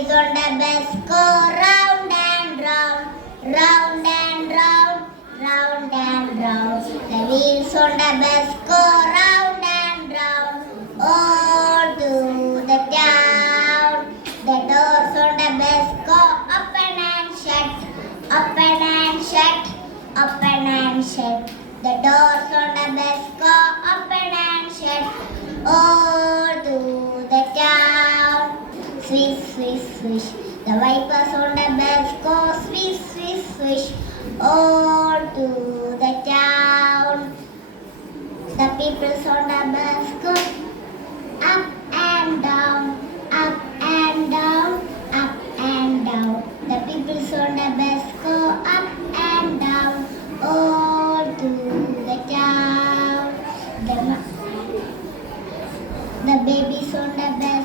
babies on the bus go round and round, round and round, round and round. The wheels on the bus go round and round, all to the town. The doors on the bus go open and shut, open and shut, open and shut. The doors on the bus go open and shut, all to the town. Swish, swish, swish. The wipers on the bus go swish, swish, swish, all to the town. The people on the bus go up and down, up and down, up and down. The people on the bus go up and down, all to the town. The babies on the bus